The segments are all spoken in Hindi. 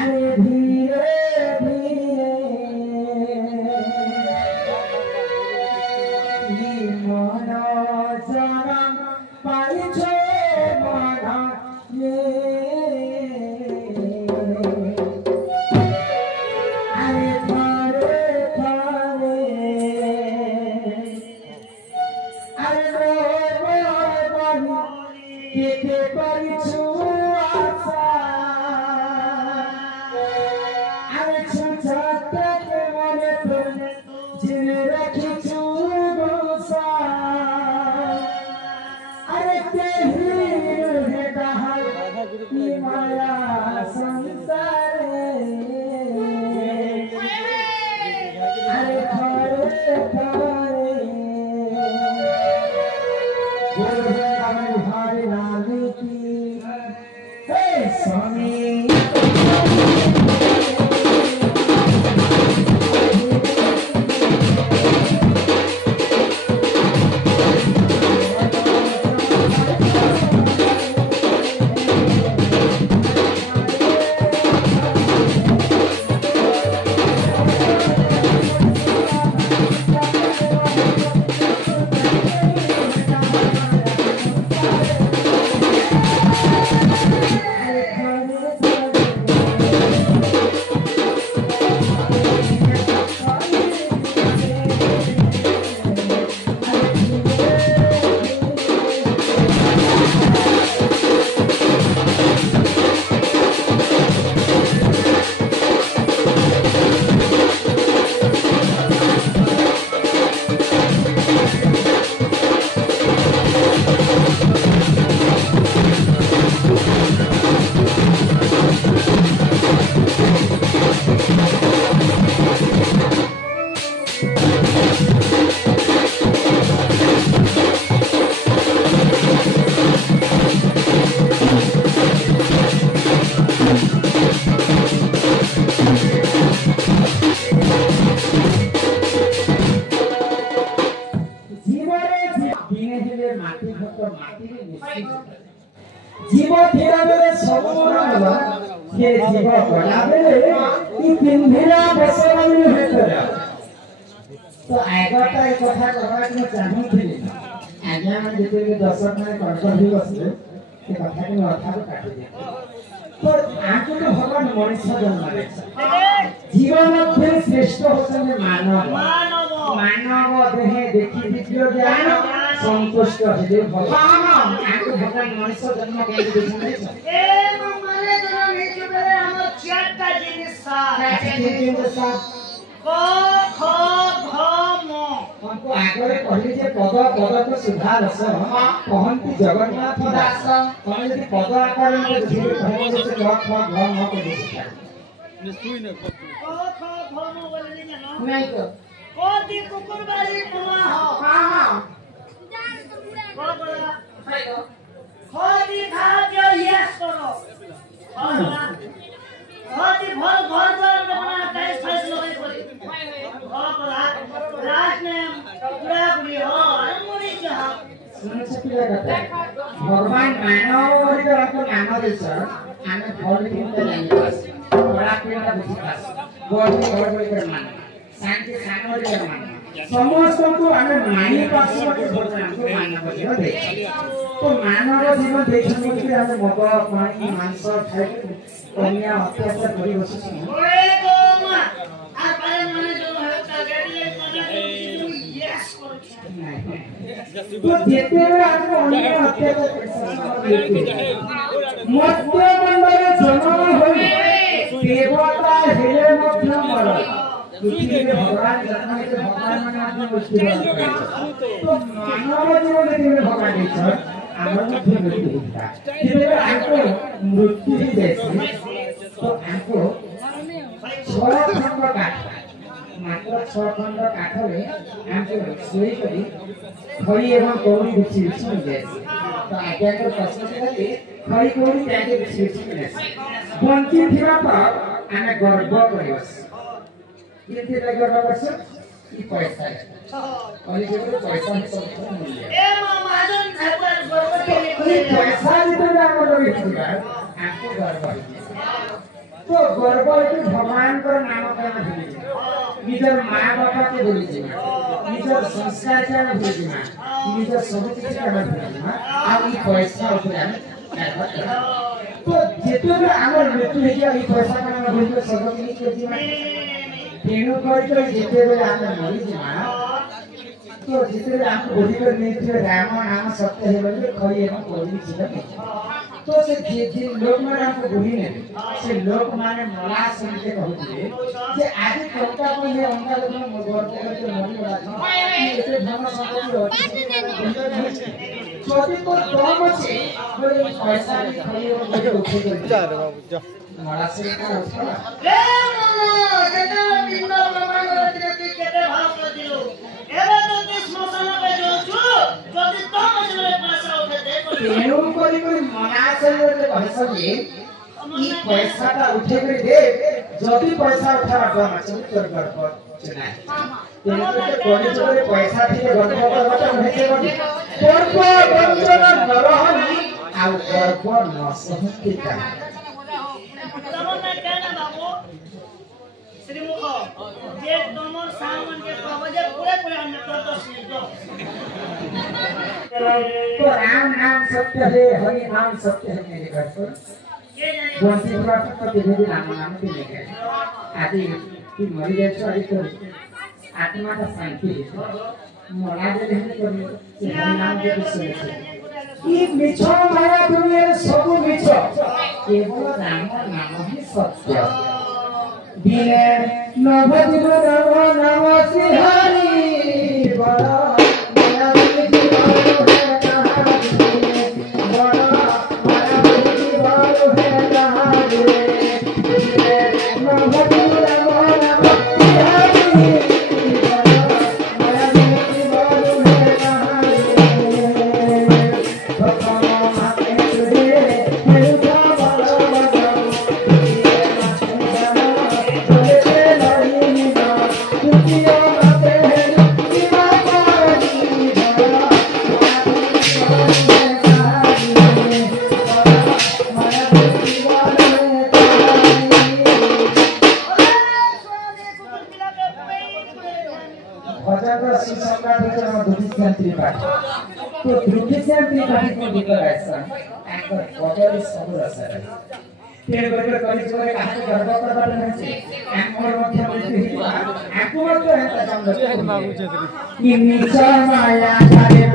अरे धीरे धीरे मन चरण पाइछे मन अरे थारे थारे अरे केते परिछु आशा अरे छुछते मने तोने जिने रखिछु गोसा अरे तेही हे कहाल की माया संसारे अरे थारे थारे हरे नाम की हे स्वामी जीव थिरा बेले सब होला से जीव गला बेले ई पिंधिरा बसवानी हेतरा तो आगटा एक कथा कहबा कि चाहू थिली आज्ञा मन जेते के दर्शक माने कर्तव्य बसले से कथा के अर्थ को काटि दे तो आको तो भगवान मनुष्य जन्म देछ जीवन में श्रेष्ठ होछन मानव मानव देहे देखि दिव्य ज्ञान संतुष्ट हेले भगवान आको भगवान मनुष्य जन्म के देछ ए माने जन्म हेछु बेले हमर चारटा जिनिस सा क ख घ म हमको आगरे कहली जे पद पद को सुधार रस कहंती जगन्नाथ दास कहले जे पद आकार में बुझे कहले जे क ख घ म को बुझे ने सुई न क ख घ म बोले नहीं तो कोती कुकुर वाली कुआ हो हां खोदी खा जो यस करो खोदी भर घर द्वार बना टाइस फैसला नहीं करी राज ने पूरा बुरी हो अनमुरी चाह सुन सकते कहता भगवान मानव और जो आपको नाम दे सर हमें फल की लैंग्वेज बड़ा पेड़ा बुझास बड़ कर मान शांति सानोरी कर मान समस्त को हमें मानी पास के भगवान को मानव जीवन दे तो मानव जीवन देखने के लिए हमें मग पानी मांस खाए कन्या अत्याचार करी बस ओए गो मां आ पारे माने जो है गाड़ी माने यस कर तो जेते आपको अन्य अत्याचार मध्य मंडल जन्म होई देवता हेले मध्य मर भगवान जन्म के भगवान माने आपने मुश्किल तो मानव जीवन में भगवान है आमर मध्य मृत्यु होता जेबे आको मृत्यु ही देसी तो आको 6 खंड काठ मात्र 6 खंड काठ रे आको सोई करी खड़ी एवं कौड़ी बिछि बिछि जाय तो आज्ञा को प्रश्न करते खड़ी कौड़ी त्यागे बिछि बिछि मिले बंची थिबा पर आमे गर्व करिवस केते गर्व करछ ई पैसा और ये पैसा में सब मूल्य ए महाजन ठाकुर बरोबर के पैसा जितना हमर लगे छुटा आपको गड़बड़ तो गड़बड़ के भगवान पर नामकरण भूली निजर माँ बापा के भूली निजर संस्कार के भूली निजर सब चीज के भूली आ ई पैसा उठा तो जेतबे हमर मृत्यु हे ई पैसा का भूली सब चीज के जीवन तेणु कर जेतेबे हम मरी जीवा तो जेतेबे हम बोली कर नहीं राम नाम सत्य है बोले खई हम बोली छी तो से जे लोग माने हमको बोली नहीं से लोग माने मला सुनते कहते जे आज कोटा को ये अंगा लोग मोर के मरी वाला ये धर्म संपत्ति होती छोटी तो कम আছে बोले पैसा भी खई और बोले उठे कर जा रे बाबू जा मला से का होता रे मामा केते दिन प्रमाण करते केते भाव कर दिलो एबे तो देश मसाला पे जो छु যদি তো মজলে पैसा उठे दे तेणु कोई मना से कहस जे ई पैसा का उठे कर दे जदी पैसा उठा बाबा सब कर पर चुनाय तेणु के कोड़ी चोरे पैसा ठीक गणप करबा होते गडी पर्व वंचना नरहनी आ पर्व न सहति का तमन में कहना बाबू श्रीमुख जे तमन सामन के प्रवजे पूरे पूरे अन्य तो सुनितो तो राम नाम सत्य है हरि नाम सत्य है मेरे घर पर बंसी प्राप्त करते हुए नाम नाम के लेके आदि की मरी गए तो आदि तो आत्मा का शांति है मोला दे रहने को हरि नाम के सुने ई मिछो माया दुनिया सब मिछो केवल राम नाम ही सत्य दिने नभजिब नम नम सिंहारी बड़ा तो दुखियां त्रिपाठी को दिक्कत ऐसा एंकर बॉडर सब रसा है तेरे बड़े कॉलेज में कहां गर्व करता नहीं एंकर मध्य मृत्यु ही एंकर तो है काम ये नीचा माया करे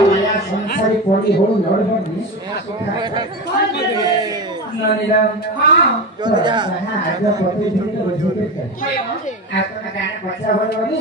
माया संसारी पड़ी हो लड़बनी ननिराम हां आज पति दिन तो बुझे के आपका गाना बच्चा होलबनी